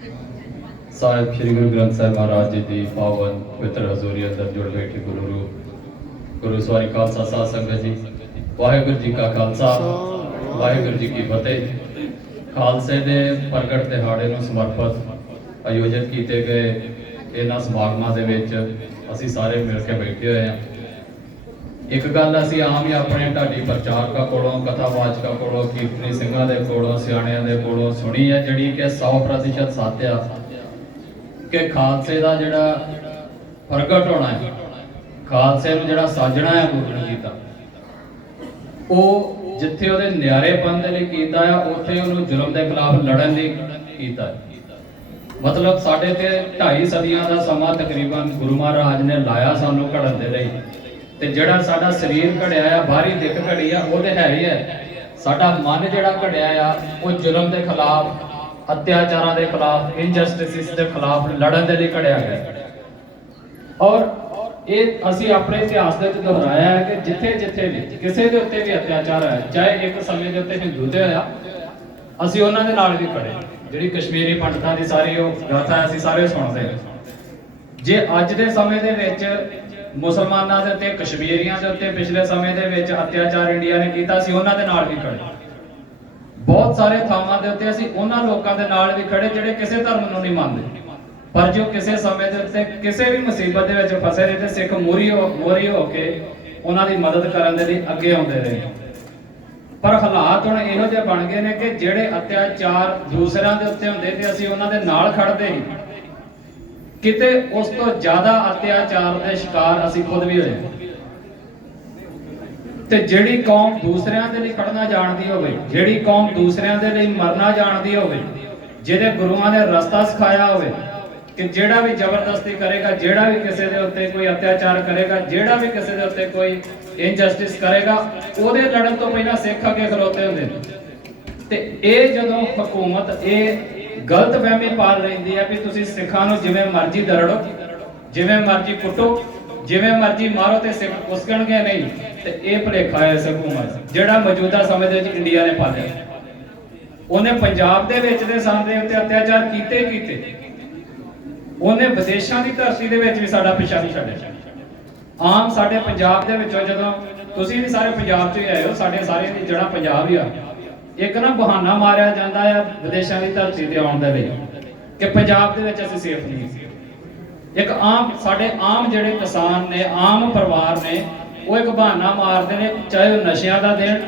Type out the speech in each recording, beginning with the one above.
ਸਾਹਿਬ, ਸ੍ਰੀ ਗੁਰੂ ਗ੍ਰੰਥ ਸਾਹਿਬ ਮਹਾਰਾਜ ਜੀ ਦੀ ਪਾਵਨ ਪਵਿੱਤਰ ਹਜ਼ੂਰੀ ਅੰਦਰ ਜੁੜ ਬੈਠੇ ਗੁਰੂ ਰੂਪ, ਗੁਰੂ ਸਵਾਰੀ ਖਾਲਸਾ ਸਾਧ ਸੰਗਤ ਜੀ, ਵਾਹਿਗੁਰੂ ਜੀ ਕਾ ਖਾਲਸਾ, ਵਾਹਿਗੁਰੂ ਜੀ ਕੀ ਫਤਿਹ। ਖਾਲਸੇ ਦੇ ਪ੍ਰਗਟ ਦਿਹਾੜੇ ਨੂੰ ਸਮਰਪਿਤ ਆਯੋਜਿਤ ਕੀਤੇ ਗਏ ਇਹਨਾਂ ਸਮਾਗਮਾਂ ਦੇ ਵਿੱਚ ਅਸੀਂ ਸਾਰੇ ਮਿਲ ਕੇ ਬੈਠੇ ਹੋਏ ਹਾਂ। ਇੱਕ ਗੱਲ ਅਸੀਂ ਆਮ ਹੀ ਆਪਣੇ ਢਾਡੀ ਪ੍ਰਚਾਰਕਾਂ ਕੋਲੋਂ, ਕਥਾਵਾਚਕਾਂ ਕੋਲੋਂ, ਕੀਰਤਨੀ ਸਿੰਘਾਂ ਦੇ ਕੋਲੋਂ, ਸਿਆਣਿਆਂ ਦੇ ਕੋਲੋਂ ਸੁਣੀ ਹੈ, ਜਿਹੜੀ ਕਿ 100% ਸੱਚ ਆ। ਕਿ ਖਾਲਸੇ ਦਾ ਜਿਹੜਾ ਪ੍ਰਗਟ ਹੋਣਾ ਹੈ, ਖਾਲਸੇ ਨੂੰ ਜਿਹੜਾ ਸਾਜਣਾ ਹੈ ਗੁਰੂ ਜੀ ਦਾ ਉਹ ਜਿੱਥੇ ਉਹਦੇ ਨਿਆਰੇਪਨ ਦੇ ਲਈ ਕੀਤਾ ਆ, ਉੱਥੇ ਉਹਨੂੰ ਜ਼ੁਲਮ ਦੇ ਖਿਲਾਫ ਲੜਨ ਲਈ ਕੀਤਾ ਮਤਲਬ ਸਾਡੇ ਤੇ 2.5 ਸਦੀਆਂ ਦਾ ਸਮਾਂ ਤਕਰੀਬਨ ਗੁਰੂ ਮਹਾਰਾਜ ਨੇ ਲਾਇਆ ਸਾਨੂੰ ਘੜਨ ਦੇ ਲਈ। ਤੇ ਜਿਹੜਾ ਸਾਡਾ ਸਰੀਰ ਘੜਿਆ ਆ, ਬਾਹਰੀ ਦਿੱਖ ਘੜੀ ਆ, ਉਹ ਤੇ ਹੈ ਹੀ ਹੈ। ਸਾਡਾ ਮਨ ਜਿਹੜਾ ਘੜਿਆ ਆ, ਉਹ ਜ਼ੁਲਮ ਦੇ ਖਿਲਾਫ, ਅਤਿਆਚਾਰਾਂ ਦੇ ਖਿਲਾਫ ਇਨਜਸਟਿਸਿਸ ਦੇ ਖਿਲਾਫ, ਲੜਨ ਦੇ ਲਈ ਘੜਿਆ ਗਿਆ। ਔਰ ਇਹ ਅਸੀਂ ਆਪਣੇ ਇਤਿਹਾਸ ਦੇ ਵਿੱਚ ਦੁਹਰਾਇਆ ਹੈ ਕਿ ਜਿੱਥੇ ਜਿੱਥੇ ਵੀ, ਕਿਸੇ ਦੇ ਉੱਤੇ ਵੀ ਅਤਿਆਚਾਰ ਹੈ ਚਾਹੇ ਇੱਕ ਸਮੇਂ ਦੇ ਉੱਤੇ ਹਿੰਦੂ ਤੇ ਹੋਇਆ, ਅਸੀਂ ਉਹਨਾਂ ਦੇ ਨਾਲ ਵੀ ਖੜੇ ਜਿਹੜੀ ਕਸ਼ਮੀਰੀ ਪੰਡਤਾਂ ਦੀ ਸਾਰੀ ਉਹ ਗਾਥਾ ਅਸੀਂ ਸਾਰੇ ਸੁਣਦੇ ਜੇ ਅੱਜ ਦੇ ਸਮੇਂ ਦੇ ਵਿੱਚ ਮੁਸਲਮਾਨਾਂ ਦੇ ਉੱਤੇ, ਕਸ਼ਮੀਰੀਆਂ ਦੇ ਉੱਤੇ ਪਿਛਲੇ ਸਮੇਂ ਦੇ ਵਿੱਚ ਅਤਿਆਚਾਰ ਇੰਡੀਆ ਨੇ ਕੀਤਾ ਸੀ, ਉਹਨਾਂ ਦੇ ਨਾਲ ਵੀ ਖੜੇ ਬਹੁਤ ਸਾਰੇ ਥਾਵਾਂ ਦੇ ਉੱਤੇ ਅਸੀਂ ਉਹਨਾਂ ਲੋਕਾਂ ਦੇ ਨਾਲ ਵੀ ਖੜੇ ਜਿਹੜੇ ਕਿਸੇ ਧਰਮ ਨੂੰ ਨਹੀਂ ਮੰਨਦੇ। ਪਰ ਜੋ ਕਿਸੇ ਸਮੇਂ ਦੇ ਉੱਤੇ ਕਿਸੇ ਵੀ ਮੁਸੀਬਤ ਦੇ ਵਿੱਚ ਫਸੇ ਰਹੇ ਤੇ ਸਿੱਖ ਮੋਰੀ ਹੋ ਮੋਰੀ ਹੋ ਕੇ ਉਹਨਾਂ ਦੀ ਮਦਦ ਕਰਨ ਦੇ ਲਈ ਅੱਗੇ ਆਉਂਦੇ ਰਹੇ। ਪਰ ਹਾਲਾਤ ਹੁਣ ਇਹੋ ਜਿਹੇ ਬਣ ਗਏ ਨੇ ਕਿ ਜਿਹੜੇ ਅਤਿਆਚਾਰ ਦੂਸਰਿਆਂ ਦੇ ਉੱਤੇ ਹੁੰਦੇ ਤੇ ਅਸੀਂ ਉਹਨਾਂ ਦੇ ਨਾਲ ਖੜਦੇ ਹੀ ਕਿਤੇ ਉਸ ਤੋਂ ਜ਼ਿਆਦਾ ਅਤਿਆਚਾਰ ਦੇ ਸ਼ਿਕਾਰ ਅਸੀਂ ਖੁਦ ਵੀ ਹੋਏ। ਤੇ ਜਿਹੜੀ ਕੌਮ ਦੂਸਰਿਆਂ ਦੇ ਲਈ ਖੜਨਾ ਜਾਣਦੀ ਹੋਵੇ, ਜਿਹੜੀ ਕੌਮ ਦੂਸਰਿਆਂ ਦੇ ਲਈ ਮਰਨਾ ਜਾਣਦੀ ਹੋਵੇ, ਜਿਹਦੇ ਗੁਰੂਆਂ ਨੇ ਰਸਤਾ ਸਿਖਾਇਆ ਹੋਵੇ, ਕਿ ਜਿਹੜਾ ਵੀ ਜ਼ਬਰਦਸਤੀ ਕਰੇਗਾ, ਜਿਹੜਾ ਵੀ ਕਿਸੇ ਦੇ ਉੱਤੇ ਕੋਈ ਅਤਿਆਚਾਰ ਕਰੇਗਾ, ਜਿਹੜਾ ਵੀ ਕਿਸੇ ਦੇ ਉੱਤੇ ਕੋਈ ਇਨਜਸਟਿਸ ਕਰੇਗਾ, ਉਹਦੇ ਲੜਨ ਤੋਂ ਪਹਿਲਾਂ ਸਿੱਖ ਅੱਗੇ ਖਲੋਤੇ ਹੁੰਦੇ ਨੇ। ਤੇ ਇਹ ਜਦੋਂ ਹਕੂਮਤ, ਇਹ ਗਲਤ ਫਹਿਮੀ ਪਾਲ ਲੈਂਦੀ ਹੈ ਵੀ ਤੁਸੀਂ ਸਿੱਖਾਂ ਨੂੰ ਜਿਵੇਂ ਮਰਜ਼ੀ ਦਰੜੋ, ਜਿਵੇਂ ਮਰਜ਼ੀ ਕੁੱਟੋ, ਜਿਵੇਂ ਮਰਜ਼ੀ ਮਾਰੋ ਤੇ ਸਿੱਖ ਕੁਸਕਣਗੇ ਨਹੀਂ, ਤੇ ਇਹ ਭੁਲੇਖਾ ਹੈ ਹਕੂਮਤ, ਜਿਹੜਾ ਮੌਜੂਦਾ ਸਮੇਂ ਦੇ ਵਿੱਚ ਇੰਡੀਆ ਨੇ ਪਾਲਿਆ। ਉਹਨੇ ਪੰਜਾਬ ਦੇ ਵਿੱਚ ਦੇ ਸਾਡੇ ਉੱਤੇ ਅਤਿਆਚਾਰ ਕੀਤੇ ਕੀਤੇ। ਉਹਨੇ ਵਿਦੇਸ਼ਾਂ ਦੀ ਧਰਤੀ ਦੇ ਵਿੱਚ ਵੀ ਸਾਡਾ ਪਿੱਛਾ ਨਹੀਂ ਛੱਡਿਆ। ਆਮ ਸਾਡੇ ਪੰਜਾਬ ਦੇ ਵਿੱਚੋਂ ਜਦੋਂ ਤੁਸੀਂ ਵੀ ਸਾਰੇ ਪੰਜਾਬ ਤੋਂ ਹੀ ਆਏ ਹੋ, ਸਾਡੇ ਸਾਰਿਆਂ ਦੀ ਜੜਾ ਪੰਜਾਬ ਹੀ ਆ। ਇੱਕ ਨਾ ਬਹਾਨਾ ਮਾਰਿਆ ਜਾਂਦਾ ਆ ਵਿਦੇਸ਼ਾਂ ਦੀ ਧਰਤੀ ਤੇ ਆਉਣ ਦੇ ਲਈ ਕਿ ਪੰਜਾਬ ਦੇ ਵਿੱਚ ਅਸੀਂ ਸੇਫ ਨਹੀਂ ਇੱਕ ਆਮ ਸਾਡੇ ਆਮ ਜਿਹੜੇ ਕਿਸਾਨ ਨੇ, ਆਮ ਪਰਿਵਾਰ ਨੇ, ਉਹ ਇੱਕ ਬਹਾਨਾ ਮਾਰਦੇ ਨੇ, ਚਾਹੇ ਉਹ ਨਸ਼ਿਆਂ ਦਾ ਦੇਣ,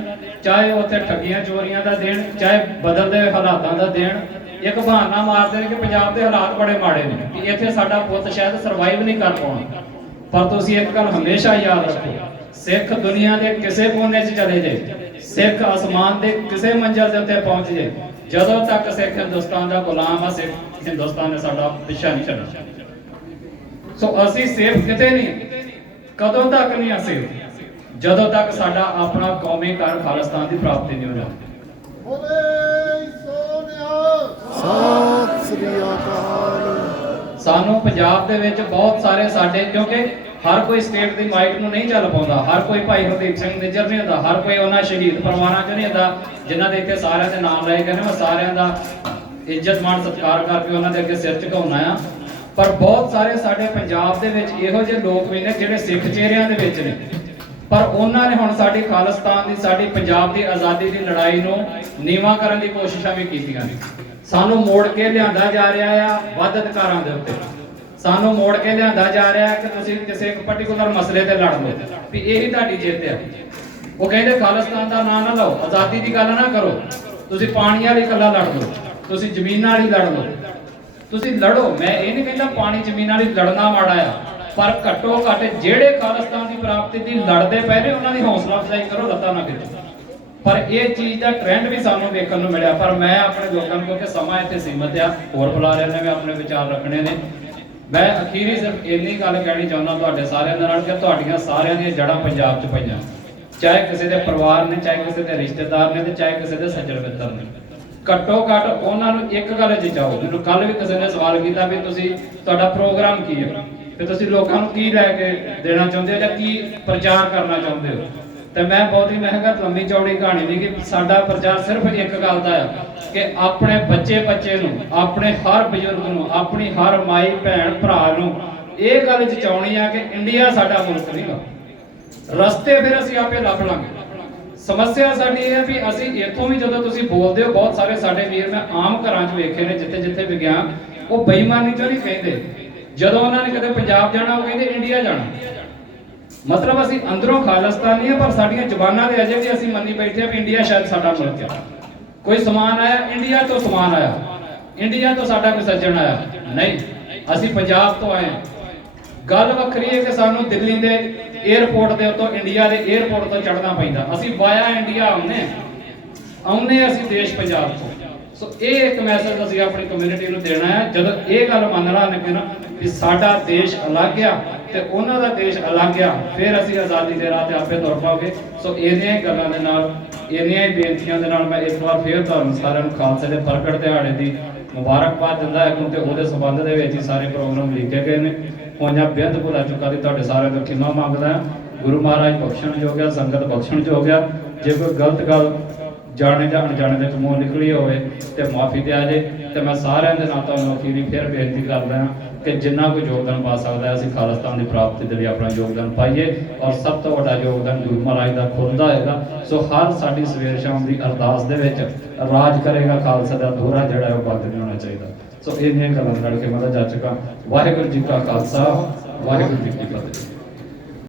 ਚਾਹੇ ਉਹ ਉੱਥੇ ਠੱਗੀਆਂ ਚੋਰੀਆਂ ਦਾ ਦੇਣ, ਚਾਹੇ ਬਦਲਦੇ ਹਾਲਾਤਾਂ ਦਾ ਦੇਣ, ਇੱਕ ਬਹਾਨਾ ਮਾਰਦੇ ਨੇ ਕਿ ਪੰਜਾਬ ਦੇ ਹਾਲਾਤ ਬੜੇ ਮਾੜੇ ਨੇ ਕਿ ਇੱਥੇ ਸਾਡਾ ਪੁੱਤ ਸ਼ਾਇਦ ਸਰਵਾਈਵ ਨਹੀਂ ਕਰ ਪਾਉਣਾ। ਪਰ ਤੁਸੀਂ ਇੱਕ ਗੱਲ ਹਮੇਸ਼ਾ ਯਾਦ ਰੱਖੋ, ਸਿੱਖ ਦੁਨੀਆ ਦੇ ਕਿਸੇ ਕੋਨੇ 'ਚ ਚਲੇ ਜਾਏ ਸਿੱਖ ਅਸਮਾਨ ਦੇ ਕਿਸੇ ਮੰਜ਼ਲ ਦੇ ਉੱਤੇ ਪਹੁੰਚ ਜਾਏ ਜਦੋਂ ਤੱਕ ਸਿੱਖ ਹਿੰਦੁਸਤਾਨ ਦਾ ਗੁਲਾਮ ਆ, ਸਿੱਖ ਹਿੰਦੁਸਤਾਨ ਨੇ ਸਾਡਾ ਪਿੱਛਾ ਨਹੀਂ ਛੱਡਣਾ। ਸੋ ਅਸੀਂ ਸਿਰਫ ਕਿਤੇ ਨਹੀਂ, ਕਦੋਂ ਤੱਕ ਨਹੀਂ ਅਸੀਂ ਜਦੋਂ ਤੱਕ ਸਾਡਾ ਆਪਣਾ ਕੌਮੀ ਕਰ ਖਾਲਿਸਤਾਨ ਦੀ ਪ੍ਰਾਪਤੀ ਨਹੀਂ ਹੋ ਜਾਂਦੀ ਬੋਲੇ ਸੋਨਿਆ। ਸਤਿ ਸਾਨੂੰ ਪੰਜਾਬ ਦੇ ਵਿੱਚ ਬਹੁਤ ਸਾਰੇ ਸਾਡੇ, ਕਿਉਂਕਿ ਹਰ ਕੋਈ ਸਟੇਟ ਦੀ ਮਾਈਕ ਨੂੰ ਨਹੀਂ ਚੱਲ ਪਾਉਂਦਾ। ਹਰ ਕੋਈ ਭਾਈ ਹਰਦੀਪ ਸਿੰਘ ਨਿੱਜਰ ਨਹੀਂ ਹੁੰਦਾ, ਹਰ ਕੋਈ ਉਹਨਾਂ ਸ਼ਹੀਦ ਪਰਿਵਾਰਾਂ 'ਚ ਨਹੀਂ ਹੁੰਦਾ, ਜਿਨ੍ਹਾਂ ਦੇ ਇੱਥੇ ਸਾਰਿਆਂ ਦੇ ਨਾਮ ਲਏ ਗਏ ਨੇ। ਮੈਂ ਸਾਰਿਆਂ ਦਾ ਇੱਜ਼ਤ, ਮਾਣ, ਸਤਿਕਾਰ ਕਰਕੇ ਉਹਨਾਂ ਦੇ ਅੱਗੇ ਸਿਰ ਝੁਕਾਉਣਾ ਆ ਪਰ ਬਹੁਤ ਸਾਰੇ ਸਾਡੇ ਪੰਜਾਬ ਦੇ ਵਿੱਚ ਇਹੋ ਜਿਹੇ ਲੋਕ ਵੀ ਨੇ ਜਿਹੜੇ ਸਿੱਖ ਚਿਹਰਿਆਂ ਦੇ ਵਿੱਚ ਨੇ। ਪਰ ਉਹਨਾਂ ਨੇ ਹੁਣ ਸਾਡੀ ਖਾਲਿਸਤਾਨ ਦੀ, ਸਾਡੀ ਪੰਜਾਬ ਦੀ ਆਜ਼ਾਦੀ ਦੀ ਲੜਾਈ ਨੂੰ ਨੀਵਾ ਕਰਨ ਦੀ ਕੋਸ਼ਿਸ਼ਾਂ ਵੀ ਕੀਤੀਆਂ ਨੇ। ਸਾਨੂੰ ਮੋੜ ਕੇ ਲਿਆਂਦਾ ਜਾ ਰਿਹਾ ਆ ਵੱਧ ਅਧਿਕਾਰਾਂ ਦੇ ਉੱਤੇ। ਸਾਨੂੰ ਮੋੜ ਕੇ ਲਿਆਂਦਾ ਜਾ ਰਿਹਾ ਕਿ ਤੁਸੀਂ ਕਿਸੇ ਇੱਕ ਪਾਰਟਿਕੂਲਰ ਮਸਲੇ ਤੇ ਲੜ ਲਓ, ਵੀ ਇਹੀ ਤੁਹਾਡੀ ਜਿੱਤ ਆ। ਉਹ ਕਹਿੰਦੇ, ਖਾਲਿਸਤਾਨ ਦਾ ਨਾਂ ਨਾ ਲਓ, ਆਜ਼ਾਦੀ ਦੀ ਗੱਲ ਨਾ ਕਰੋ। ਤੁਸੀਂ ਪਾਣੀ ਵਾਲੀ ਕੱਲਾ ਲੜ ਲਓ, ਤੁਸੀਂ ਜ਼ਮੀਨਾਂ ਵਾਲੀ ਲੜ ਲਓ। ਤੁਸੀਂ ਲੜੋ, ਮੈਂ ਇਹ ਨਹੀਂ ਕਹਿੰਦਾ ਪਾਣੀ ਜ਼ਮੀਨਾਂ ਵਾਲੀ ਲੜਨਾ ਮਾੜਾ ਆ, ਪਰ ਘੱਟੋ ਘੱਟ ਜਿਹੜੇ ਖਾਲਿਸਤਾਨ ਦੀ ਪ੍ਰਾਪਤੀ ਦੀ ਲੜਦੇ ਪਏ ਨੇ ਉਹਨਾਂ ਦੀ ਹੌਸਲਾ ਅਫਜ਼ਾਈ ਕਰੋ, ਲੱਤਾਂ ਨਾ ਖਿੱਚੋ। ਪਰ ਇਹ ਚੀਜ਼ ਦਾ ਟ੍ਰੈਂਡ ਵੀ ਸਾਨੂੰ ਵੇਖਣ ਨੂੰ ਮਿਲਿਆ। ਪਰ ਮੈਂ ਆਪਣੇ ਲੋਕਾਂ ਨੂੰ ਕਿਉਂਕਿ ਸਮਾਂ ਇੱਥੇ ਸੀਮਤ ਆ, ਹੋਰ ਬੁਲਾ ਰਹੇ ਨੇ ਵੀ ਆਪਣੇ ਵਿਚਾਰ ਰੱਖਣੇ ਨੇ। ਮੈਂ ਅਖੀਰੀ ਸਿਰਫ ਇੰਨੀ ਗੱਲ ਕਹਿਣੀ ਚਾਹੁੰਦਾ ਤੁਹਾਡੇ ਸਾਰਿਆਂ ਨਾਲ ਕਿ ਤੁਹਾਡੀਆਂ ਸਾਰਿਆਂ ਦੀਆਂ ਜੜ੍ਹਾਂ ਪੰਜਾਬ 'ਚ ਪਈਆਂ। ਚਾਹੇ ਕਿਸੇ ਦੇ ਪਰਿਵਾਰ ਨੇ, ਚਾਹੇ ਕਿਸੇ ਦੇ ਰਿਸ਼ਤੇਦਾਰ ਨੇ ਤੇ ਚਾਹੇ ਕਿਸੇ ਦੇ ਸੱਜਣ ਮਿੱਤਰ ਨੇ। ਘੱਟੋ ਘੱਟ ਉਹਨਾਂ ਨੂੰ ਇੱਕ ਗੱਲ ਜਿਚਾਓ। ਮੈਨੂੰ ਕੱਲ ਵੀ ਕਿਸੇ ਨੇ ਸਵਾਲ ਕੀਤਾ ਵੀ ਤੁਸੀਂ, ਤੁਹਾਡਾ ਪ੍ਰੋਗਰਾਮ ਕੀ ਹੈ? ਤੇ ਤੁਸੀਂ ਲੋਕਾਂ ਨੂੰ ਕੀ ਲੈ ਕੇ ਦੇਣਾ ਚਾਹੁੰਦੇ ਹੋ ਜਾਂ ਕੀ ਪ੍ਰਚਾਰ ਕਰਨਾ ਚਾਹੁੰਦੇ ਹੋ? ਤੇ ਮੈਂ ਬਹੁਤੀ ਮਹਿੰਗਾ ਲੰਮੀ ਚੌੜੀ ਕਹਾਣੀ ਦੀ ਕਿ ਸਾਡਾ ਪ੍ਰਚਾਰ ਸਿਰਫ ਇੱਕ ਗੱਲ ਦਾ ਆ, ਕਿ ਆਪਣੇ ਬੱਚੇ ਬੱਚੇ ਨੂੰ, ਆਪਣੇ ਹਰ ਬਜ਼ੁਰਗ ਨੂੰ, ਆਪਣੀ ਹਰ ਮਾਈ ਭੈਣ ਭਰਾ ਨੂੰ ਇਹ ਗੱਲ ਜਚਾਉਣੀ ਆ ਕਿ ਇੰਡੀਆ ਸਾਡਾ ਮੁਲਕ ਨਹੀਂਗਾ ਰਸਤੇ ਫਿਰ ਅਸੀਂ ਆਪੇ ਲੱਭ ਲਾਂਗੇ। ਸਮੱਸਿਆ ਸਾਡੀ ਇਹ ਹੈ ਵੀ ਅਸੀਂ ਇੱਥੋਂ ਵੀ ਜਦੋਂ ਤੁਸੀਂ ਬੋਲਦੇ ਹੋ, ਬਹੁਤ ਸਾਰੇ ਸਾਡੇ ਵੀਰ ਮੈਂ ਆਮ ਘਰਾਂ 'ਚ ਵੇਖੇ ਨੇ, ਜਿੱਥੇ ਜਿੱਥੇ ਵਿਗਿਆਨ ਉਹ ਬੇਈਮਾਨੀ ਚੋਂ ਨਹੀਂ ਕਹਿੰਦੇ? ਜਦੋਂ ਉਹਨਾਂ ਨੇ ਕਦੇ ਪੰਜਾਬ ਜਾਣਾ, ਉਹ ਕਹਿੰਦੇ ਇੰਡੀਆ ਜਾਣਾ। ਮਤਲਬ ਅਸੀਂ ਅੰਦਰੋਂ ਖਾਲਿਸਤਾਨੀ ਆ, ਪਰ ਸਾਡੀਆਂ ਜ਼ਬਾਨਾਂ ਦੇ ਅਜੇ ਵੀ ਅਸੀਂ ਮੰਨੀ ਬੈਠੇ ਆ ਵੀ ਇੰਡੀਆ ਸ਼ਾਇਦ ਸਾਡਾ ਮੁਲਕ ਆ। ਕੋਈ ਸਮਾਨ ਆਇਆ? ਇੰਡੀਆ ਤੋਂ ਸਮਾਨ ਆਇਆ। ਇੰਡੀਆ ਤੋਂ ਸਾਡਾ ਕੋਈ ਸੱਜਣ ਆਇਆ। ਨਹੀਂ, ਅਸੀਂ ਪੰਜਾਬ ਤੋਂ ਆਏ ਗੱਲ ਵੱਖਰੀ ਹੈ ਕਿ ਸਾਨੂੰ ਦਿੱਲੀ ਦੇ 에ਅਰਪੋਰਟ ਦੇ ਉੱਤੋਂ ਇੰਡੀਆ ਦੇ 에ਅਰਪੋਰਟ ਤੋਂ ਚੜ੍ਹਨਾ ਪੈਂਦਾ। ਅਸੀਂ ਵਾਇਆ ਇੰਡੀਆ ਆਉਂਦੇ ਹਾਂ। ਆਉਂਦੇ ਅਸੀਂ ਦੇਸ਼ ਪੰਜਾਬ ਤੋਂ। ਸੋ ਇਹ ਇੱਕ ਮੈਸੇਜ ਅਸੀਂ ਆਪਣੀ ਕਮਿਊਨਿਟੀ ਨੂੰ ਦੇਣਾ ਹੈ। ਜਦੋਂ ਇਹ ਗੱਲ ਮੰਨ ਲੱਗੇ ਨਾ ਕਿ ਸਾਡਾ ਦੇਸ਼ ਅਲੱਗ ਆ ਤੇ ਉਹਨਾਂ ਦਾ ਦੇਸ਼ ਅਲੱਗ ਆ, ਫਿਰ ਅਸੀਂ ਆਜ਼ਾਦੀ ਦੇ ਰਾਹ ਤੇ ਆਪੇ ਤੁਰ ਪਾਓਗੇ ਸੋ ਇਹਦੀਆਂ ਹੀ ਗੱਲਾਂ ਦੇ ਨਾਲ, ਇਹਨੀਆਂ ਹੀ ਬੇਨਤੀਆਂ ਦੇ ਨਾਲ ਮੈਂ ਇੱਕ ਵਾਰ ਫੇਰ ਤੁਹਾਨੂੰ ਸਾਰਿਆਂ ਨੂੰ ਖਾਲਸੇ ਦੇ ਪ੍ਰਗਟ ਦਿਹਾੜੇ ਦੀ ਮੁਬਾਰਕਬਾਦ ਦਿੰਦਾ ਹਾਂ। ਕਿਉਂਕਿ ਉਹਦੇ ਸੰਬੰਧ ਦੇ ਵਿੱਚ ਹੀ ਸਾਰੇ ਪ੍ਰੋਗਰਾਮ ਲਿਖੇ ਗਏ ਨੇ। ਪੰਜਾਂ ਬੇਅੰਤ ਭੁਲਾ ਚੁੱਕਾ ਦੀ ਤੁਹਾਡੇ ਸਾਰਿਆਂ ਤੋਂ ਖਿਮਾ ਮੰਗਦਾ ਹਾਂ। ਗੁਰੂ ਮਹਾਰਾਜ ਬਖਸ਼ਣ ਜੋ ਗਿਆ ਸੰਗਤ ਬਖਸ਼ਣ ਜੋ ਗਿਆ ਜੇ ਕੋਈ ਗਲਤ ਗੱਲ ਜਾਣੇ ਜਾਂ ਅਣਜਾਣੇ ਦੇ ਮੂੰਹ ਨਿਕਲੀ ਹੋਵੇ ਤੇ ਮਾਫੀ ਦਿਆ ਜੇ, ਤੇ ਮੈਂ ਸਾਰਿਆਂ ਦੇ ਨਾਲ ਤੁਹਾਨੂੰ ਦੀ ਫਿਰ ਬੇਨਤੀ ਕਰਦਾ ਹਾਂ ਕਿ ਜਿੰਨਾ ਕੋਈ ਯੋਗਦਾਨ ਪਾ ਸਕਦਾ ਹੈ, ਅਸੀਂ ਖਾਲਿਸਤਾਨ ਦੀ ਪ੍ਰਾਪਤੀ ਦੇ ਲਈ ਆਪਣਾ ਯੋਗਦਾਨ ਪਾਈਏ ਔਰ ਸਭ ਤੋਂ ਵੱਡਾ ਯੋਗਦਾਨ ਗੁਰੂ ਮਹਾਰਾਜ ਦਾ ਖੁੱਲਦਾ ਦਾ ਹੋਏਗਾ ਸੋ ਹਰ ਸਾਡੀ ਸਵੇਰ ਸ਼ਾਮ ਦੀ ਅਰਦਾਸ ਦੇ ਵਿੱਚ ਰਾਜ ਕਰੇਗਾ, ਖਾਲਸਾ ਦਾ ਦੋਹਰਾ ਜਿਹੜਾ ਉਹ ਬੰਦ ਨਹੀਂ ਹੋਣਾ ਚਾਹੀਦਾ। ਸੋ ਇਹਨੀਆਂ ਗੱਲਾਂ ਲੜ ਕੇ ਮੈਂ ਜਾ ਚੁੱਕਾ। ਵਾਹਿਗੁਰੂ ਜੀ ਕਾ ਖਾਲਸਾ, ਵਾਹਿਗੁਰੂ ਜੀ ਕੀ ਫਤਿਹ।